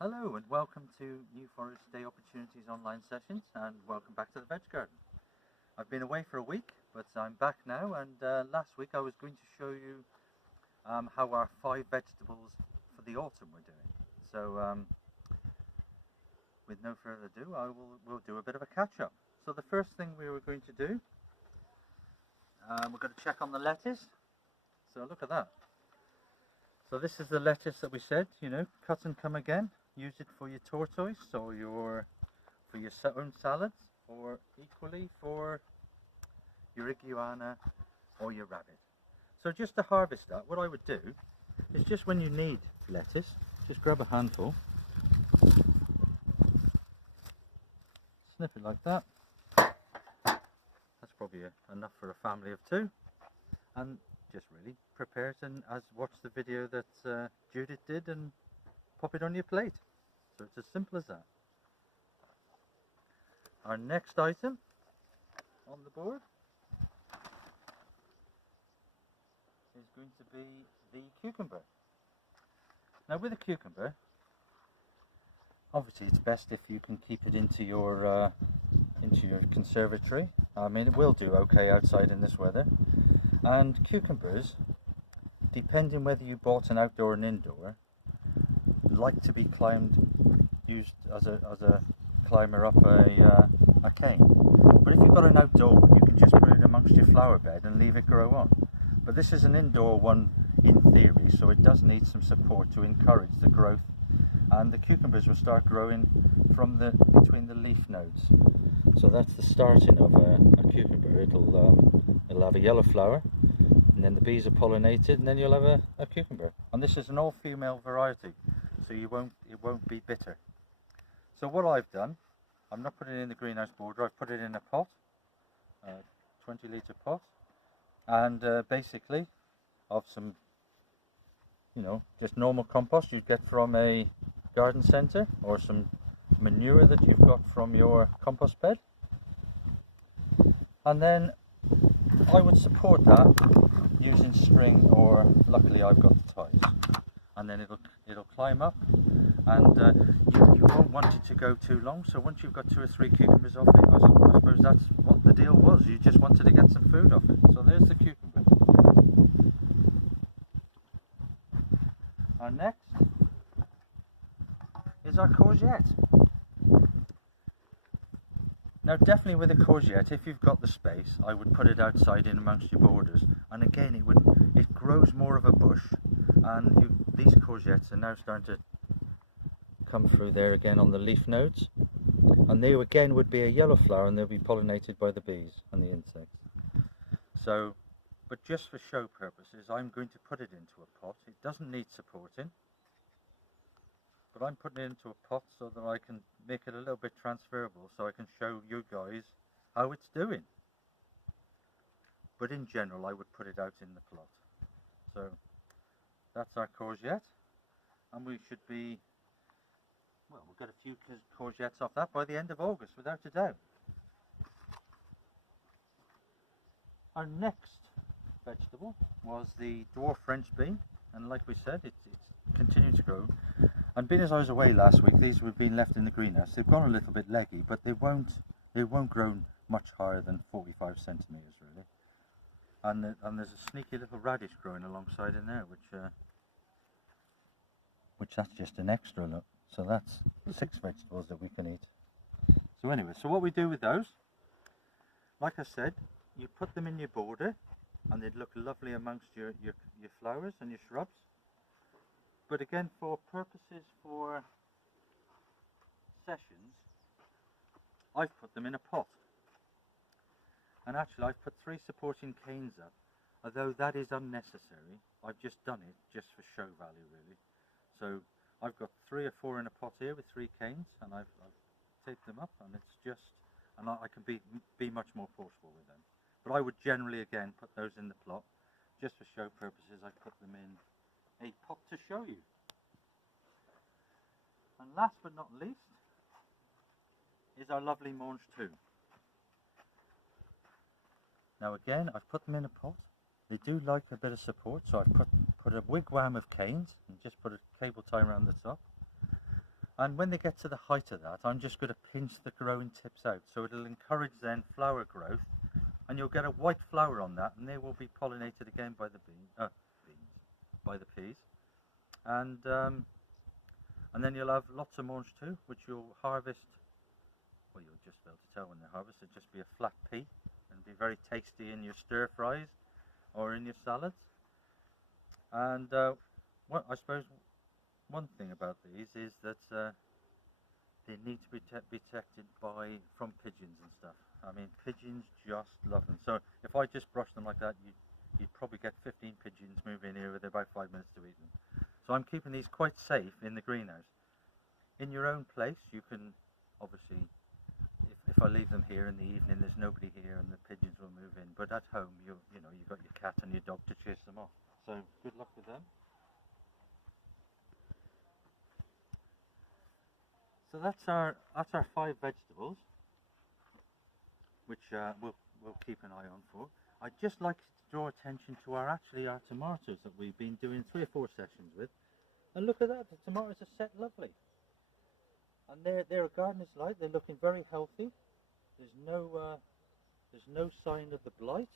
Hello and welcome to New Forest Day Opportunities online sessions, and welcome back to the veg garden. I've been away for a week, but I'm back now, and last week I was going to show you how our 5 vegetables for the autumn were doing. So with no further ado, we'll do a bit of a catch-up. So the first thing we were going to do, we're going to check on the lettuce. So look at that. So this is the lettuce that we said, cut and come again. Use it for your tortoise or for your own salads, or equally for your iguana or your rabbit. So just to harvest that, what I would do is, just when you need lettuce, just grab a handful, snip it like that. That's probably enough for a family of 2, and just really prepare it and watch the video that Judith did and pop it on your plate. So it's as simple as that. Our next item on the board is going to be the cucumber. Now with a cucumber, obviously it's best if you can keep it into your conservatory. I mean, it will do okay outside in this weather. And cucumbers, depending whether you bought an outdoor or an indoor, like to be used as a climber up a cane. But if you've got an outdoor one, you can just put it amongst your flower bed and leave it grow on. But this is an indoor one in theory, so it does need some support to encourage the growth, and the cucumbers will start growing from between the leaf nodes. So that's the starting of a cucumber. It'll have a yellow flower, and then the bees are pollinated, and then you'll have a cucumber. And this is an all-female variety, so it won't be bitter. So what I've done, I'm not putting it in the greenhouse border. I've put it in a pot, 20-litre pot, and basically of some, just normal compost you'd get from a garden centre, or some manure that you've got from your compost bed. And then I would support that using string, or luckily I've got the ties, and then it'll climb up, and you won't want it to go too long. So once you've got 2 or 3 cucumbers off it, I suppose that's what the deal was. You just wanted to get some food off it. So there's the cucumber. Our next is our courgette. Now definitely with a courgette, if you've got the space, I would put it outside in amongst your borders. And again, it grows more of a bush, and these courgettes are now starting to come through there again on the leaf nodes. And they again would be a yellow flower, and they'll be pollinated by the bees and the insects. So, but just for show purposes, I'm going to put it into a pot. It doesn't need supporting, but I'm putting it into a pot so that I can make it a little bit transferable, so I can show you guys how it's doing. But in general, I would put it out in the plot. So that's our courgette, and we should be, well, we'll get a few courgettes off that by the end of August, without a doubt. Our next vegetable was the dwarf French bean, and like we said, it's continuing to grow. And being as I was away last week, these were being left in the greenhouse. They've gone a little bit leggy, but they won't grow much higher than 45 centimetres really. And there's a sneaky little radish growing alongside in there, which that's just an extra look. So that's 6 vegetables that we can eat. So anyway, so what we do with those, like I said, you put them in your border, and they'd look lovely amongst your flowers and your shrubs. But again, for purposes for sessions, I've put them in a pot. And actually I've put 3 supporting canes up, although that is unnecessary. I've just done it just for show value really. So I've got 3 or 4 in a pot here with 3 canes, and I've taped them up, and it's just, and I can be much more forceful with them. But I would generally again put those in the plot. Just for show purposes, I put them in a pot to show you. And last but not least is our lovely mange too. Now again, I've put them in a pot. They do like a bit of support, so I've put a wigwam of canes and just put a cable tie around the top. And when they get to the height of that, I'm just going to pinch the growing tips out, so it'll encourage then flower growth, and you'll get a white flower on that, and they will be pollinated again by the by the peas, and then you'll have lots of mange too, which you'll harvest. Well, you'll just be able to tell when they harvest. It'll just be a flat pea, and be very tasty in your stir fries or in your salads. And I suppose one thing about these is that they need to be protected from pigeons and stuff. I mean, pigeons just love them. So if I just brush them like that, you'd probably get 15 pigeons moving in here with about 5 minutes to eat them. So I'm keeping these quite safe in the greenhouse. In your own place, you can obviously, if I leave them here in the evening, there's nobody here and the pigeons will move in. But at home, you know, you've got your cat and your dog to chase them off. So good luck with them. So that's our 5 vegetables, which we'll keep an eye on for. I'd just like to draw attention to our tomatoes that we've been doing 3 or 4 sessions with. And look at that, the tomatoes are set lovely. And they're a gardener's light. They're looking very healthy. There's no sign of the blight.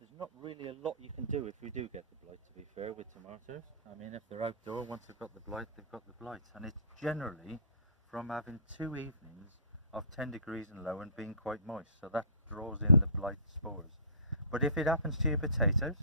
There's not really a lot you can do if you do get the blight, to be fair, with tomatoes. I mean, if they're outdoor, once they've got the blight, they've got the blight. And it's generally from having 2 evenings of 10 degrees and low and being quite moist. So that draws in the blight spores. But if it happens to your potatoes,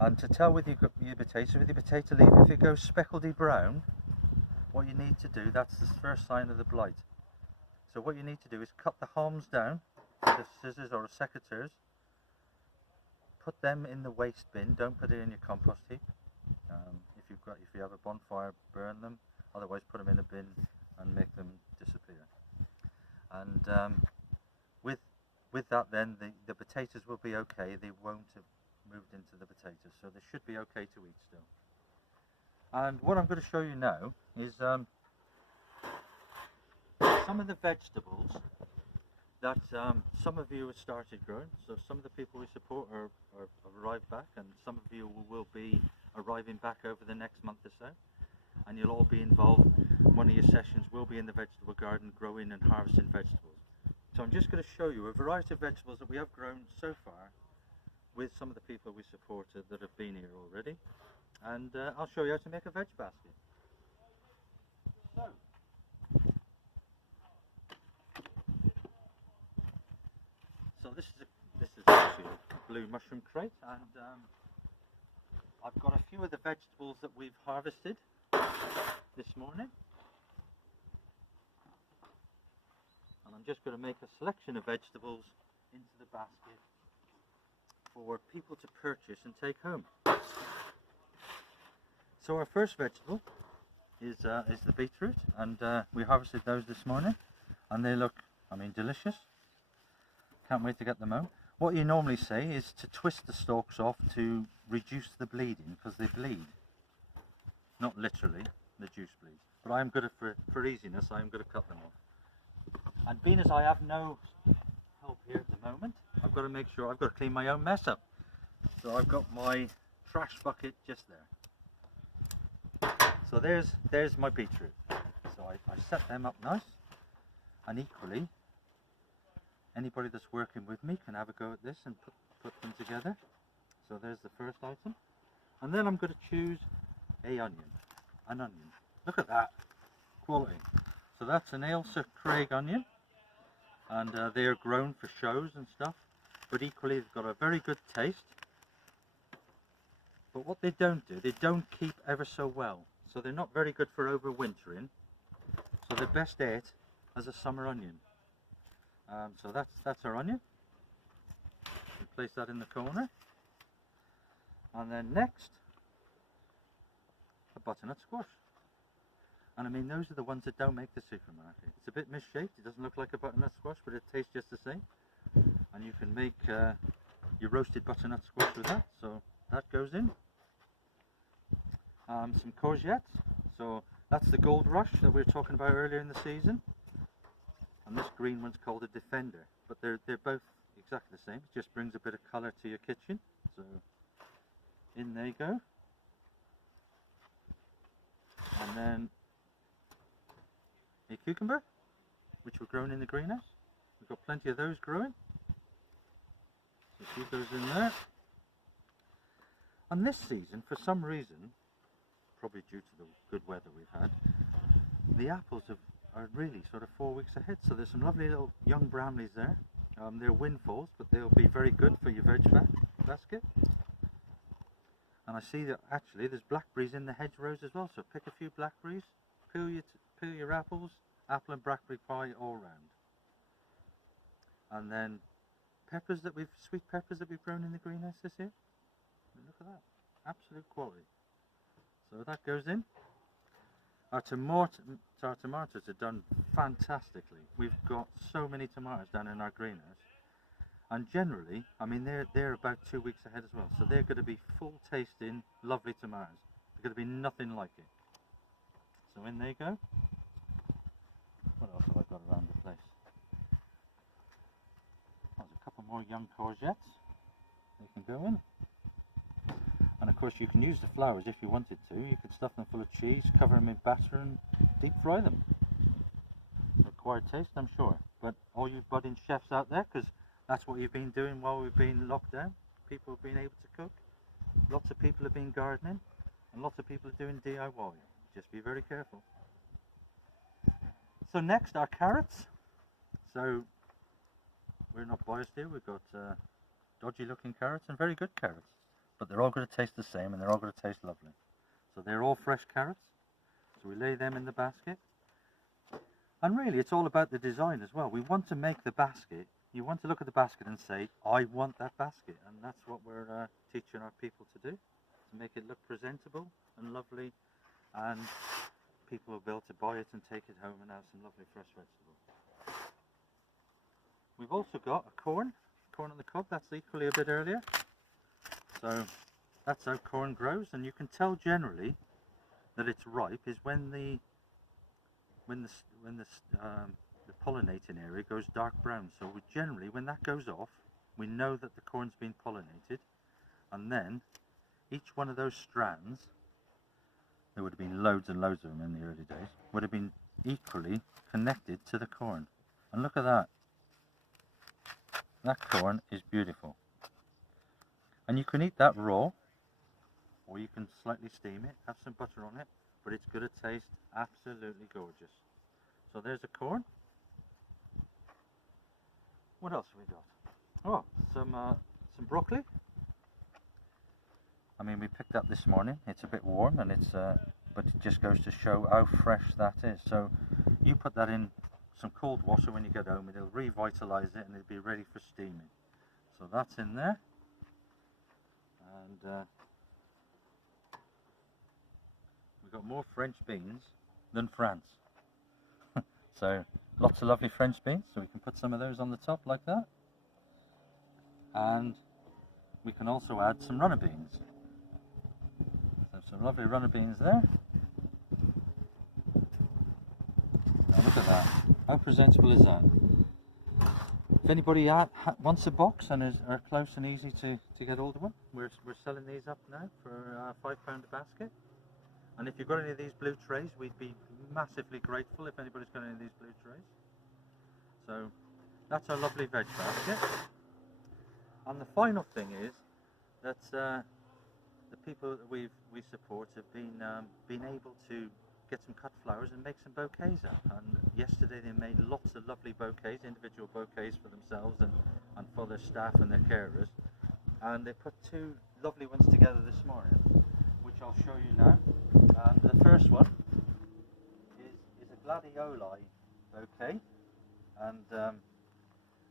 and to tell with your potato leaf, if it goes speckledy brown, what you need to do, that's the first sign of the blight. So what you need to do is cut the halms down with a scissors or a secateurs, put them in the waste bin, don't put it in your compost heap. If you have a bonfire, burn them, otherwise put them in a bin and make them disappear. And with that then, the potatoes will be okay. They won't have moved into the potatoes, so they should be okay to eat still. And what I'm going to show you now is some of the vegetables that some of you have started growing. So some of the people we support have arrived back, and some of you will be arriving back over the next month or so, and you'll all be involved. One of your sessions will be in the vegetable garden, growing and harvesting vegetables. So I'm just going to show you a variety of vegetables that we have grown so far with some of the people we supported that have been here already, and I'll show you how to make a veg basket. So this is actually a blue mushroom crate, and I've got a few of the vegetables that we've harvested this morning, and I'm just going to make a selection of vegetables into the basket for people to purchase and take home. So our first vegetable is the beetroot, and we harvested those this morning, and they look, I mean, delicious. Can't wait to get them out. What you normally say is to twist the stalks off to reduce the bleeding, because they bleed. Not literally, the juice bleeds. But I'm good for easiness, I'm going to cut them off. And being as I have no help here at the moment, I've got to make sure I've got to clean my own mess up. So I've got my trash bucket just there. So there's my beetroot. So I set them up nice, and equally, anybody that's working with me can have a go at this and put them together. So there's the first item, and then I'm going to choose an onion. Look at that quality. So that's an Ailsa Craig onion, and they are grown for shows and stuff, but equally they've got a very good taste. But what they don't do, they don't keep ever so well, so they're not very good for overwintering. So they're best ate as a summer onion. So that's our onion. We place that in the corner, and then next, a butternut squash. And I mean, those are the ones that don't make the supermarket. It's a bit misshaped. It doesn't look like a butternut squash, but it tastes just the same. And you can make your roasted butternut squash with that. So that goes in. Some courgettes. So that's the gold rush that we were talking about earlier in the season. And this green one's called a Defender. But they're both exactly the same. It just brings a bit of colour to your kitchen. So in they go. And then a cucumber, which were grown in the greenhouse. We've got plenty of those growing. So keep those in there. And this season, for some reason, probably due to the good weather we've had, the apples are really sort of 4 weeks ahead. So there's some lovely little young Bramleys there. They're windfalls, but they'll be very good for your veg basket. And I see that actually there's blackberries in the hedgerows as well. So pick a few blackberries, peel your apples, apple and blackberry pie all round. And then sweet peppers that we've grown in the greenhouse this year. Look at that, absolute quality. So that goes in. Our tomatoes are done fantastically. We've got so many tomatoes down in our greenhouse, and generally, I mean, they're about 2 weeks ahead as well. So they're going to be full tasting, lovely tomatoes. They're going to be nothing like it. So in they go. What else have I got around the place? There's a couple more young courgettes. They can go in. And of course you can use the flowers if you wanted to. You could stuff them full of cheese, cover them in batter and deep fry them. Acquired taste, I'm sure. But all you budding chefs out there, because that's what you've been doing while we've been locked down. People have been able to cook. Lots of people have been gardening. And lots of people are doing DIY. Just be very careful. So next, our carrots. So we're not biased here. We've got dodgy looking carrots and very good carrots. But they're all going to taste the same and they're all going to taste lovely. So they're all fresh carrots. So we lay them in the basket. And really it's all about the design as well. We want to make the basket, you want to look at the basket and say, I want that basket. And that's what we're teaching our people to do. To make it look presentable and lovely. And people will be able to buy it and take it home and have some lovely fresh vegetables. We've also got a corn on the cob. That's equally a bit earlier. So that's how corn grows, and you can tell generally that it's ripe is when the pollinating area goes dark brown. So we generally, when that goes off, we know that the corn's been pollinated, and then each one of those strands, there would have been loads and loads of them in the early days, would have been equally connected to the corn. And look at that. That corn is beautiful. And you can eat that raw, or you can slightly steam it, have some butter on it, but it's going to taste absolutely gorgeous. So there's a corn. What else have we got? Oh, some broccoli. I mean, we picked up this morning. It's a bit warm, and but it just goes to show how fresh that is. So you put that in some cold water when you get home, and it'll revitalize it, and it'll be ready for steaming. So that's in there. And we've got more French beans than France. So lots of lovely French beans, so we can put some of those on the top like that. And we can also add some runner beans. So some lovely runner beans there. Now look at that. How presentable is that? If anybody wants a box and are close and easy to get hold of one, we're selling these up now for £5 a basket. And if you've got any of these blue trays, we'd be massively grateful if anybody's got any of these blue trays. So that's our lovely veg basket. And the final thing is that the people that we support have been able to get some cut flowers and make some bouquets up. And yesterday they made lots of lovely bouquets, individual bouquets for themselves and for their staff and their carers. And they put two lovely ones together this morning, which I'll show you now. And the first one is a gladioli bouquet, and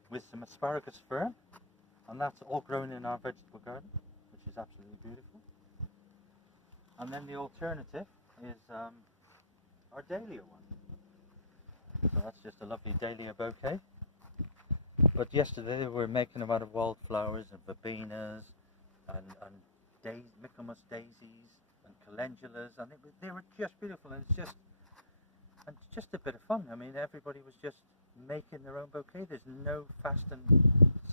with some asparagus fern, and that's all grown in our vegetable garden, which is absolutely beautiful. And then the alternative is our dahlia one. So that's just a lovely dahlia bouquet. But yesterday we were making them out of wildflowers and verbenas and Michaelmas daisies and calendulas, and they were just beautiful, and it's just a bit of fun. I mean, everybody was just making their own bouquet. There's no fast and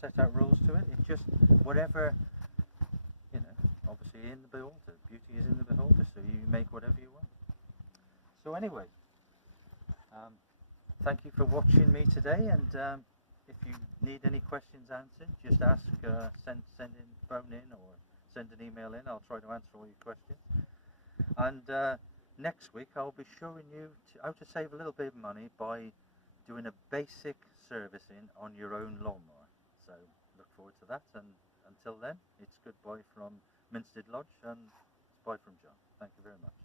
set out rules to it. It's just whatever, you know, obviously in the beholder. Beauty is in the beholder, so you make whatever you want. So anyway, thank you for watching me today, and if you need any questions answered, just ask, send in, phone in, or send an email in. I'll try to answer all your questions. And next week I'll be showing you how to save a little bit of money by doing a basic servicing on your own lawnmower. So look forward to that, and until then, it's goodbye from Minstead Lodge, and it's bye from John. Thank you very much.